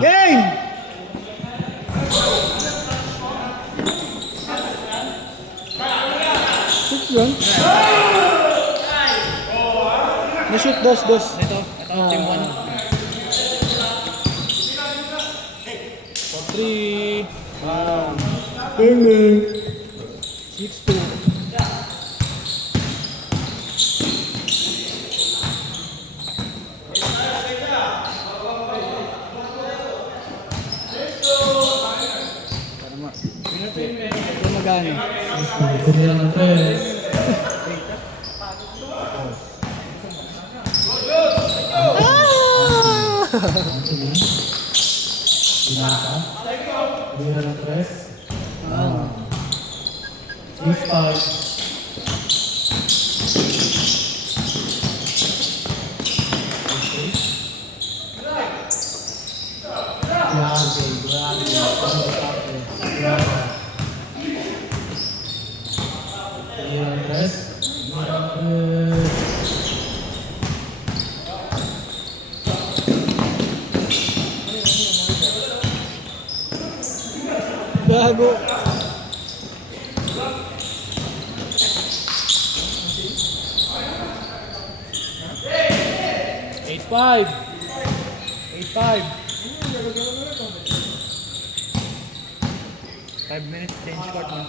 Game! Shoot yun. Na-shoot, dos. Ito, team 1. 4-3. Bing. 6-2. Ito magano. Kumilang ng 3. Anthony. Pinaka. Kumilang ng 3. 6-5. Gago. Eight-five. 5 minutes change shot na.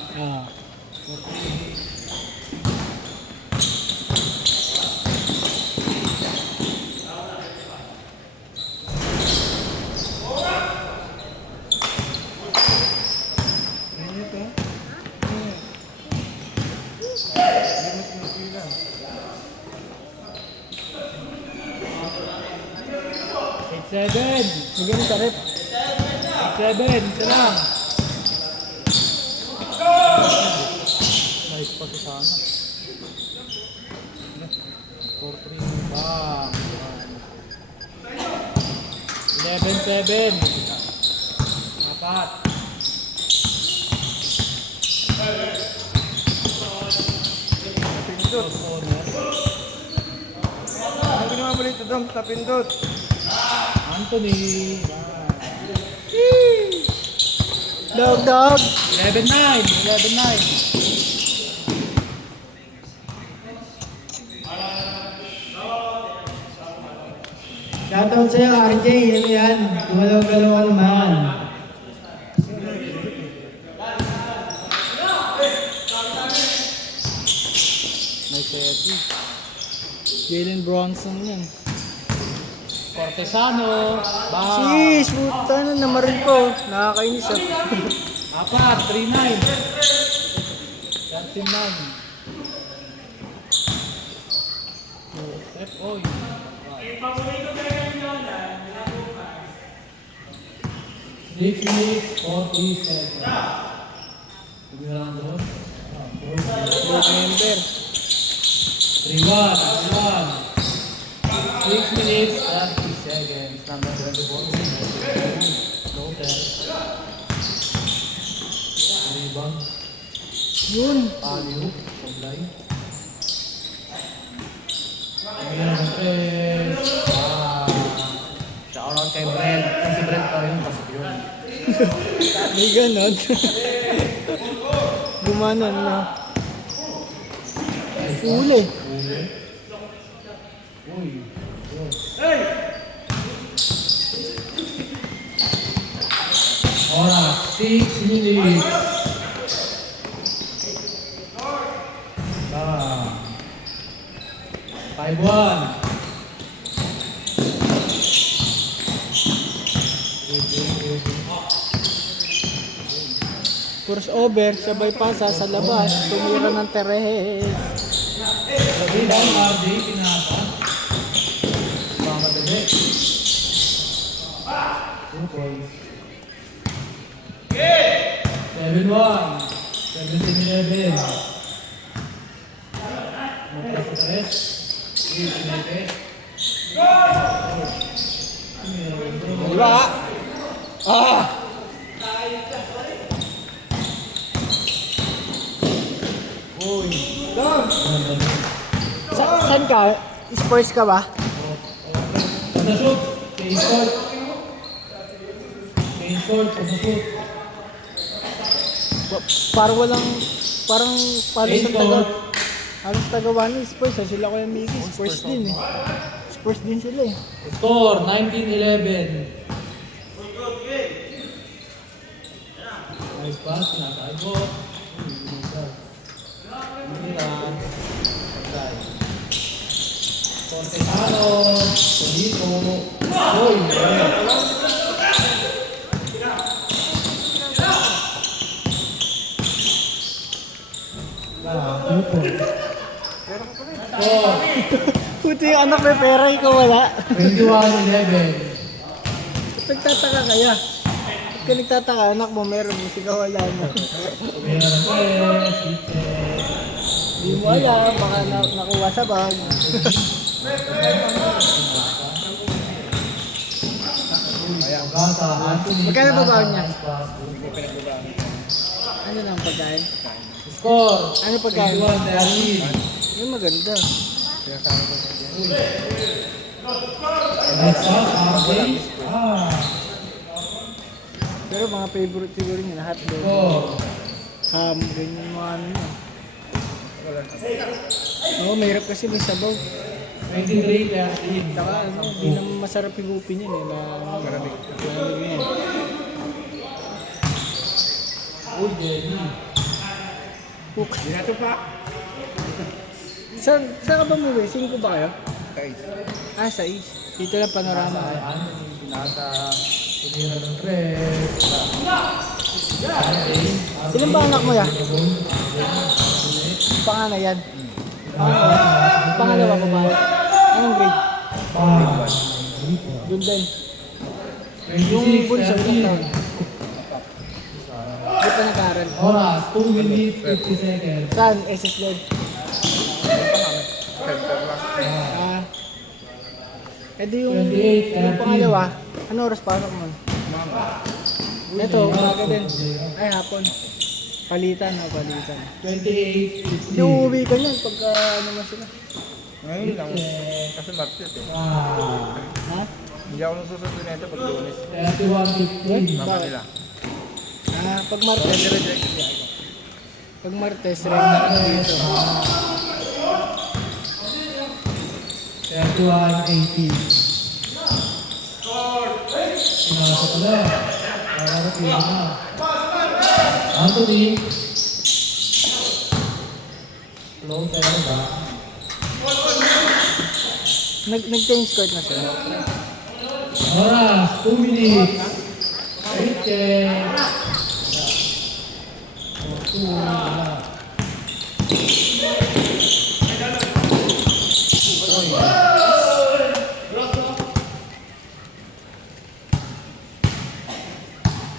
Seven. Bigyan mo sa rep. 7. Isa lang. Nice pa sa sana. 4-3. Bang. 11-7. Apat. Pindot. Ano ginawa mo dito, Dom, sa pindot? Anthony. Dog. 11-9. Shoutout sa'yo, RJ. Yan. Gumalaw-galaw ka naman. Nice edgy. Jalen Bronson yan. Cortesano. Bang. Jeez, puta na namaril ko. Nakakainis ah. Apat. 3-9. 13-9. Step, oy. 6 minutes, 47. Kumilang doon. Board member. 3-1. 6 minutes, 30 seconds. Number 24. Noted. Rebound. Yun. Palio. Sablay. Kumilang ng 3. Shoutout kay Brent. Kung si Brent pa rin, pasok yun. May ganon. Gumanon na. Uli. Uy. Oras, 6 minutes. Ah. 5-1. Crossover, sabay pasa sa labas. Tumira ng Teres. Rebound, RJ, pinapa. Mamadali. 2 points. 7-1. 17-11. Matras. 8-9. Diba? Ah! Uy. Saan ka? Sports ka ba? Shoot. Main short. Main short, pumushoot. Parang walang, parang halos Eight ang taga, goals. halos tagawa ng Spurs. Sila ko yung Mickey, Spurs din eh. Spurs din sila eh. Score, 19-11. Nice pass, pinasakay ko. Milan. Patay. Cortesano. Solito. Uy, Score, Puti yung anak may pera, ikaw wala. 21-11. Nagtataka kaya. Ba't ka nagtataka, anak mo meron mo, ikaw wala mo. Tumira ng press. Hindi mo alam, baka nakuha sa bag. Gasa, Anthony. Magkano ba baon niya? Nice pass. Ano lang pagkain? Score. Ano pagkain? 21-13. Yung maganda. Nice pass, RJ. Pero mga favorite siguro niya, lahat doon. Score. Ganyan mga ano niya. Oo, mahirap kasi may sabaw. 23-13. Saka ano, hindi naman masarap higupin yun eh. Maraming yan. Uy, Jenny. Saan ka ba mo eh? 5 ba kayo? 6. Dito lang panorama. Nasa, Anthony. Pinasa. Tumira ng press. Ilan ba anak mo yan? Panganay yan. Pangalawa ko ba? Anong grade? Doon din. Yung bunso, ilang taon? Di pa nag-aaral. Oras, 2 minutes, 50 seconds. Saan? SS Lord? Di yung 28, yung pangalawa, ano oras pasok mo? Ito, umaga din. Ay, hapon. Palitan. 28, 15. Hindi uuwi ka niyan pagka ano na sila. Ngayon lang. Kasi Martes eh. Ha? Hindi ako nasusunod nito pag Lunes. 31, 15. Mama nila. Pag Martes. Pag Martes, renta ka na dito. 31, 18. Pinasok ko na. Nakarating na. Anthony. Low tayo ba? Nag-change court na sila. Oras, 2 minutes. 8.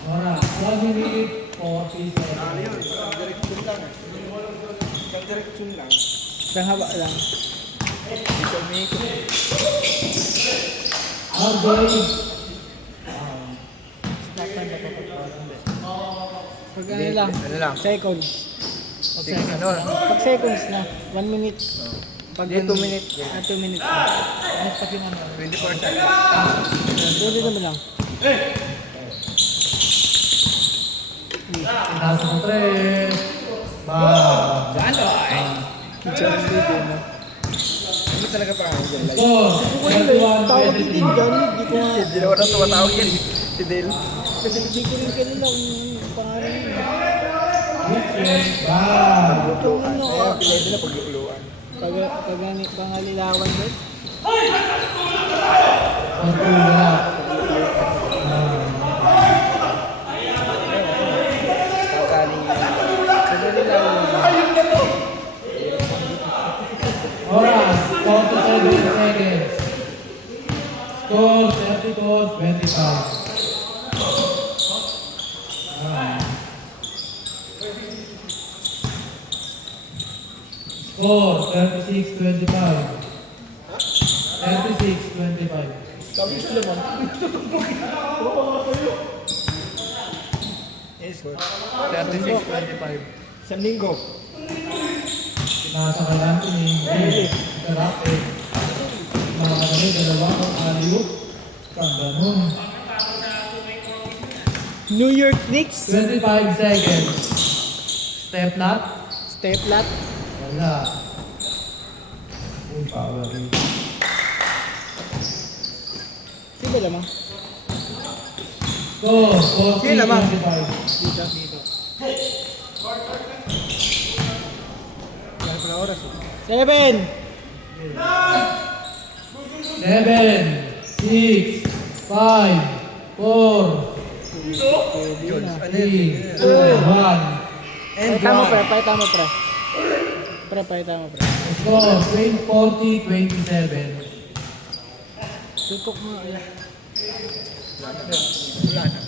Oras, 1 minute, 40 seconds. Isang direksyon lang. Isang haba lang. Isang umikot. RJ. Pag ano lang, Ano lang? seconds. Ano? Pag seconds na, 1 minute. Pag Hindi, 2 minutes. 2 minutes na. Ano pa kinano? 24 seconds. Pwede naman lang. Pinasok ng press. Bang. Diyan dito mo. Ano talaga pa ako dyan? Score, Tawag din 21, 17. dyan, hindi ko nga. Hindi na walang tumatawag yan. Si Dale. Kasi hindi ko rin kilala kung pangalan niya. Bang. Kung ano, Pwede na pagluluan. pangalilawan doon. Pagkula. Kakaling Oras, 47 seconds. Score, 32-25. Score, 36-25. 36-25. is 36-25. Isang linggo. Pinasa kay Anthony. Karate. Mga kanami, dalawang aliyo. Ganun. New York Knicks. 25 seconds. Step not. Step lat. Wala. Uy, power. Sino lamang? Go. 40, Sino lamang? 25. Dito. Kaya pala oras. 7. 7, 6, 5, 4, Jones, ano 3, yun? 2, 1. Pakita mo pre, pakita mo pre. Pre, pakita mo pre. Let's go. 40, 27. Tutok mo. Wala na.